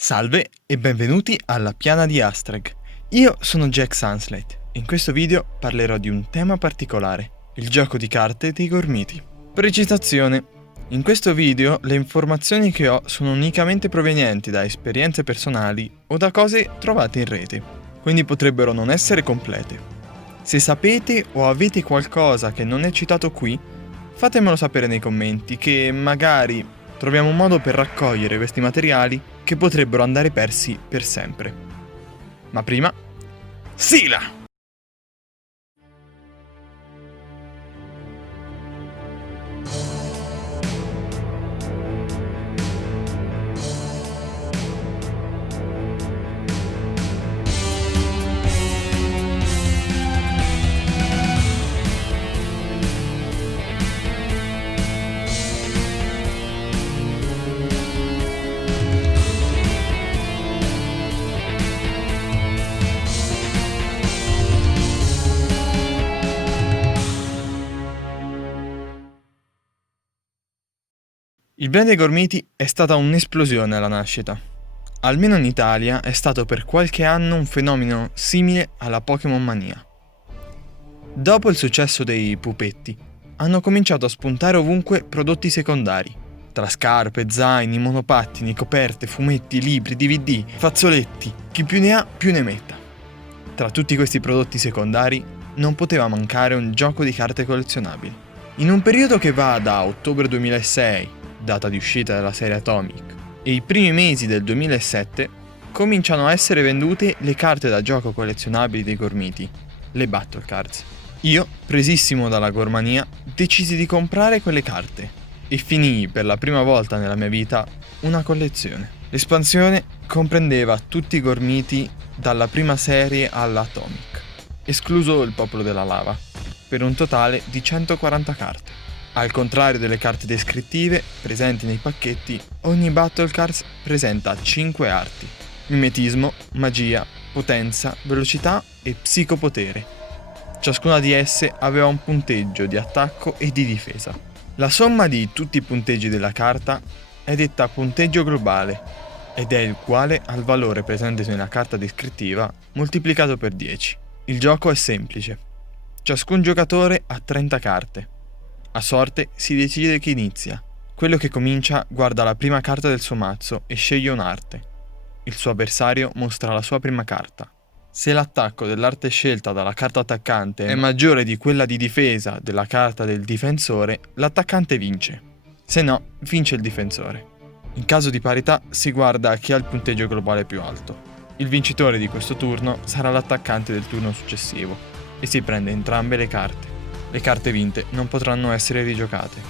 Salve e benvenuti alla Piana di Astreg. Io sono Jack Sunslate e in questo video parlerò di un tema particolare, il gioco di carte dei Gormiti. Precisazione: in questo video le informazioni che ho sono unicamente provenienti da esperienze personali o da cose trovate in rete, quindi potrebbero non essere complete. Se sapete o avete qualcosa che non è citato qui, fatemelo sapere nei commenti che magari troviamo un modo per raccogliere questi materiali che potrebbero andare persi per sempre. Ma prima, sigla! Il brand dei Gormiti è stata un'esplosione alla nascita. Almeno in Italia è stato per qualche anno un fenomeno simile alla Pokémon Mania. Dopo il successo dei pupetti, hanno cominciato a spuntare ovunque prodotti secondari. Tra scarpe, zaini, monopattini, coperte, fumetti, libri, DVD, fazzoletti, chi più ne ha più ne metta. Tra tutti questi prodotti secondari non poteva mancare un gioco di carte collezionabili. In un periodo che va da ottobre 2006, data di uscita della serie Atomic, e i primi mesi del 2007, cominciano a essere vendute le carte da gioco collezionabili dei Gormiti, le Battle Cards. Io, presissimo dalla Gormania, decisi di comprare quelle carte e finii per la prima volta nella mia vita una collezione. L'espansione comprendeva tutti i Gormiti dalla prima serie all'Atomic, escluso il Popolo della Lava, per un totale di 140 carte. Al contrario delle carte descrittive presenti nei pacchetti, ogni Battle Cards presenta 5 arti: mimetismo, magia, potenza, velocità e psicopotere. Ciascuna di esse aveva un punteggio di attacco e di difesa. La somma di tutti i punteggi della carta è detta punteggio globale ed è uguale al valore presente nella carta descrittiva moltiplicato per 10. Il gioco è semplice. Ciascun giocatore ha 30 carte. A sorte si decide chi inizia. Quello che comincia guarda la prima carta del suo mazzo e sceglie un'arte. Il suo avversario mostra la sua prima carta. Se l'attacco dell'arte scelta dalla carta attaccante è maggiore di quella di difesa della carta del difensore, l'attaccante vince. Se no, vince il difensore. In caso di parità si guarda chi ha il punteggio globale più alto. Il vincitore di questo turno sarà l'attaccante del turno successivo e si prende entrambe le carte. Le carte vinte non potranno essere rigiocate.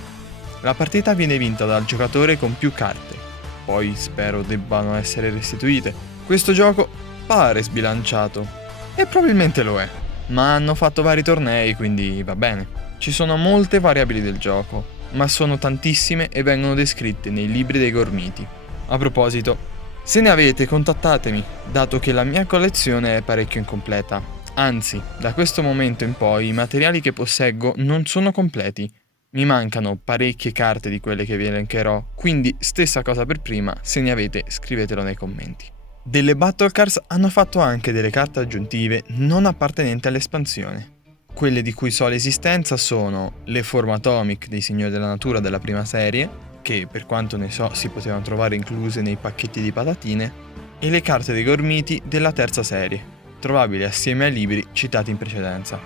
La partita viene vinta dal giocatore con più carte, poi spero debbano essere restituite. Questo gioco pare sbilanciato, e probabilmente lo è, ma hanno fatto vari tornei, quindi va bene. Ci sono molte variabili del gioco, ma sono tantissime e vengono descritte nei libri dei Gormiti. A proposito, se ne avete contattatemi, dato che la mia collezione è parecchio incompleta. Anzi, da questo momento in poi i materiali che posseggo non sono completi. Mi mancano parecchie carte di quelle che vi elencherò, quindi stessa cosa per prima, se ne avete scrivetelo nei commenti. Delle Battle Cards hanno fatto anche delle carte aggiuntive non appartenenti all'espansione. Quelle di cui so l'esistenza sono le forme Atomic dei Signori della Natura della prima serie, che per quanto ne so si potevano trovare incluse nei pacchetti di patatine, e le carte dei Gormiti della terza serie, trovabili assieme ai libri citati in precedenza.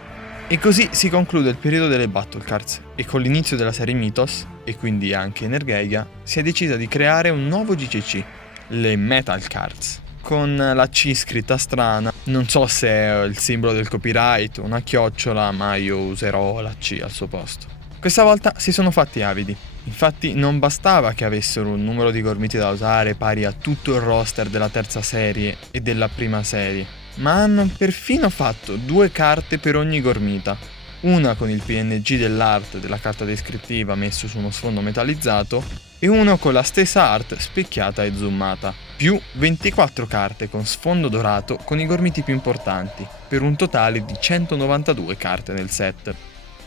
E così si conclude il periodo delle Battle Cards e con l'inizio della serie Mythos, e quindi anche Energeia, si è decisa di creare un nuovo GCC, le Metal Cards, con la C scritta strana. Non so se è il simbolo del copyright o una chiocciola, ma io userò la C al suo posto. Questa volta si sono fatti avidi. Infatti non bastava che avessero un numero di Gormiti da usare pari a tutto il roster della terza serie e della prima serie, ma hanno perfino fatto 2 carte per ogni Gormita, una con il PNG dell'art della carta descrittiva messo su uno sfondo metallizzato e uno con la stessa art specchiata e zoomata, più 24 carte con sfondo dorato con i Gormiti più importanti, per un totale di 192 carte nel set.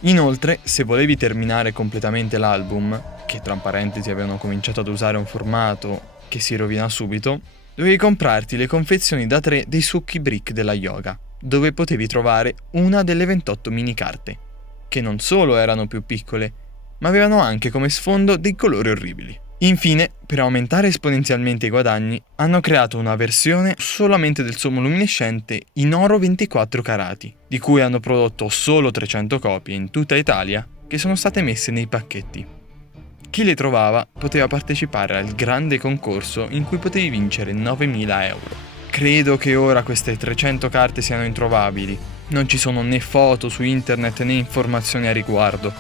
Inoltre, se volevi terminare completamente l'album, che tra parentesi avevano cominciato ad usare un formato che si rovina subito, dovevi comprarti le confezioni da 3 dei succhi brick della Yoga, dove potevi trovare una delle 28 mini carte, che non solo erano più piccole, ma avevano anche come sfondo dei colori orribili. Infine, per aumentare esponenzialmente i guadagni, hanno creato una versione solamente del sommo luminescente in oro 24 carati, di cui hanno prodotto solo 300 copie in tutta Italia, che sono state messe nei pacchetti. Chi le trovava poteva partecipare al grande concorso in cui potevi vincere 9.000 euro. Credo che ora queste 300 carte siano introvabili, non ci sono né foto su internet né informazioni a riguardo,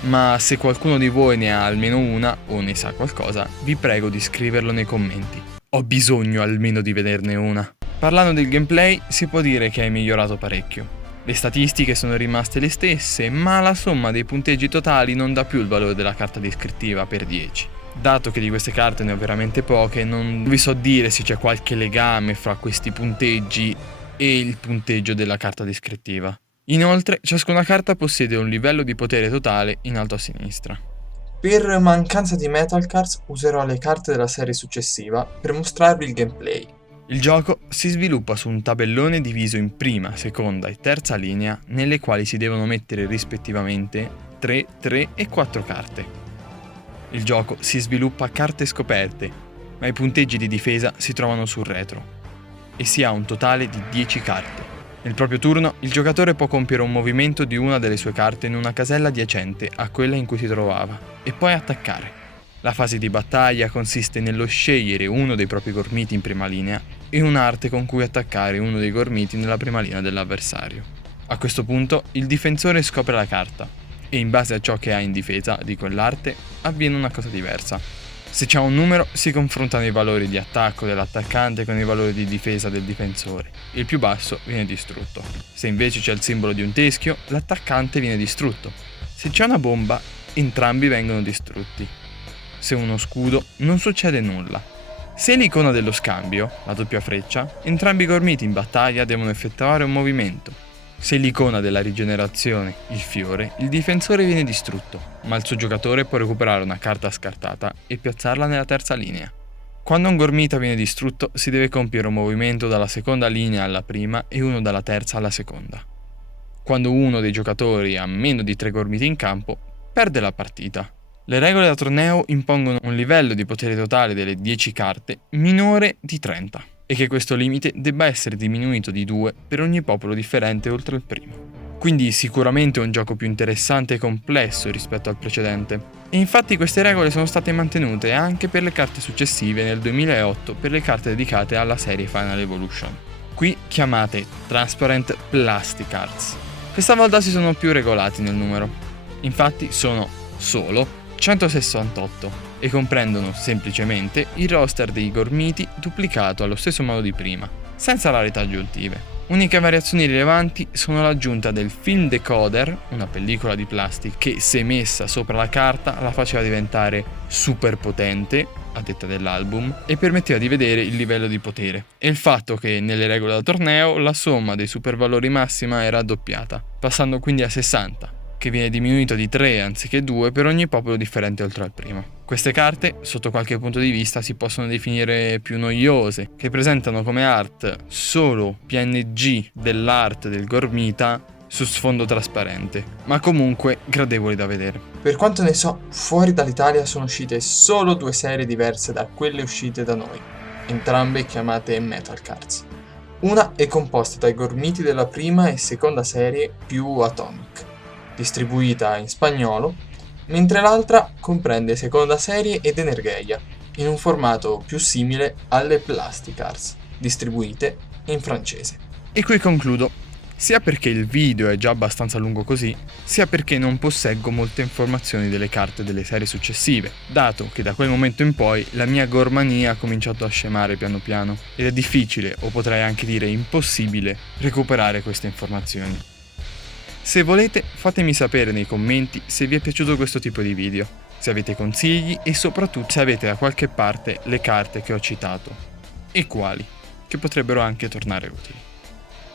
ma se qualcuno di voi ne ha almeno una o ne sa qualcosa, vi prego di scriverlo nei commenti. Ho bisogno almeno di vederne una. Parlando del gameplay, si può dire che è migliorato parecchio. Le statistiche sono rimaste le stesse, ma la somma dei punteggi totali non dà più il valore della carta descrittiva per 10. Dato che di queste carte ne ho veramente poche, non vi so dire se c'è qualche legame fra questi punteggi e il punteggio della carta descrittiva. Inoltre, ciascuna carta possiede un livello di potere totale in alto a sinistra. Per mancanza di Metal Cards userò le carte della serie successiva per mostrarvi il gameplay. Il gioco si sviluppa su un tabellone diviso in prima, seconda e terza linea, nelle quali si devono mettere rispettivamente 3, 3 e 4 carte. Il gioco si sviluppa a carte scoperte, ma i punteggi di difesa si trovano sul retro, e si ha un totale di 10 carte. Nel proprio turno, il giocatore può compiere un movimento di una delle sue carte in una casella adiacente a quella in cui si trovava, e poi attaccare. La fase di battaglia consiste nello scegliere uno dei propri gormiti in prima linea e un'arte con cui attaccare uno dei gormiti nella prima linea dell'avversario. A questo punto il difensore scopre la carta e in base a ciò che ha in difesa di quell'arte avviene una cosa diversa. Se c'è un numero si confrontano i valori di attacco dell'attaccante con i valori di difesa del difensore. Il più basso viene distrutto. Se invece c'è il simbolo di un teschio, l'attaccante viene distrutto. Se c'è una bomba, entrambi vengono distrutti. Se uno scudo, non succede nulla. Se l'icona dello scambio, la doppia freccia, entrambi i gormiti in battaglia devono effettuare un movimento. Se l'icona della rigenerazione, il fiore, il difensore viene distrutto, ma il suo giocatore può recuperare una carta scartata e piazzarla nella terza linea. Quando un gormita viene distrutto, si deve compiere un movimento dalla seconda linea alla prima e uno dalla terza alla seconda. Quando uno dei giocatori ha meno di 3 gormiti in campo, perde la partita. Le regole da torneo impongono un livello di potere totale delle 10 carte minore di 30 e che questo limite debba essere diminuito di 2 per ogni popolo differente oltre il primo. Quindi sicuramente è un gioco più interessante e complesso rispetto al precedente. E infatti queste regole sono state mantenute anche per le carte successive nel 2008 per le carte dedicate alla serie Final Evolution, qui chiamate Transparent Plastic Cards. Questa volta si sono più regolati nel numero. Infatti sono solo 168 e comprendono semplicemente il roster dei gormiti duplicato allo stesso modo di prima, senza rarità aggiuntive. Uniche variazioni rilevanti sono l'aggiunta del film decoder, una pellicola di plastica che se messa sopra la carta la faceva diventare super potente, a detta dell'album, e permetteva di vedere il livello di potere, e il fatto che nelle regole da torneo la somma dei supervalori massima era raddoppiata, passando quindi a 60, che viene diminuito di 3 anziché 2 per ogni popolo differente oltre al primo. Queste carte, sotto qualche punto di vista, si possono definire più noiose, che presentano come art solo PNG dell'art del gormita su sfondo trasparente, ma comunque gradevoli da vedere. Per quanto ne so, fuori dall'Italia sono uscite solo 2 serie diverse da quelle uscite da noi, entrambe chiamate Metal Cards. Una è composta dai gormiti della prima e seconda serie più Atomic, distribuita in spagnolo, mentre l'altra comprende seconda serie ed Energeia, in un formato più simile alle Plastic Cards, distribuite in francese. E qui concludo, sia perché il video è già abbastanza lungo così, sia perché non posseggo molte informazioni delle carte delle serie successive, dato che da quel momento in poi la mia gormania ha cominciato a scemare piano piano, ed è difficile, o potrei anche dire impossibile, recuperare queste informazioni. Se volete, fatemi sapere nei commenti se vi è piaciuto questo tipo di video, se avete consigli e soprattutto se avete da qualche parte le carte che ho citato, e quali, che potrebbero anche tornare utili.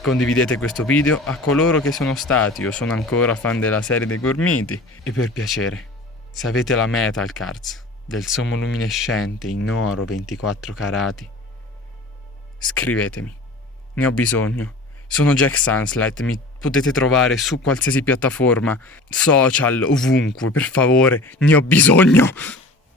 Condividete questo video a coloro che sono stati o sono ancora fan della serie dei gormiti, e per piacere, se avete la Metal Cards del sommo luminescente in oro 24 carati, scrivetemi. Ne ho bisogno. Sono Jack Sunslight, mi potete trovare su qualsiasi piattaforma, social, ovunque, per favore, ne ho bisogno.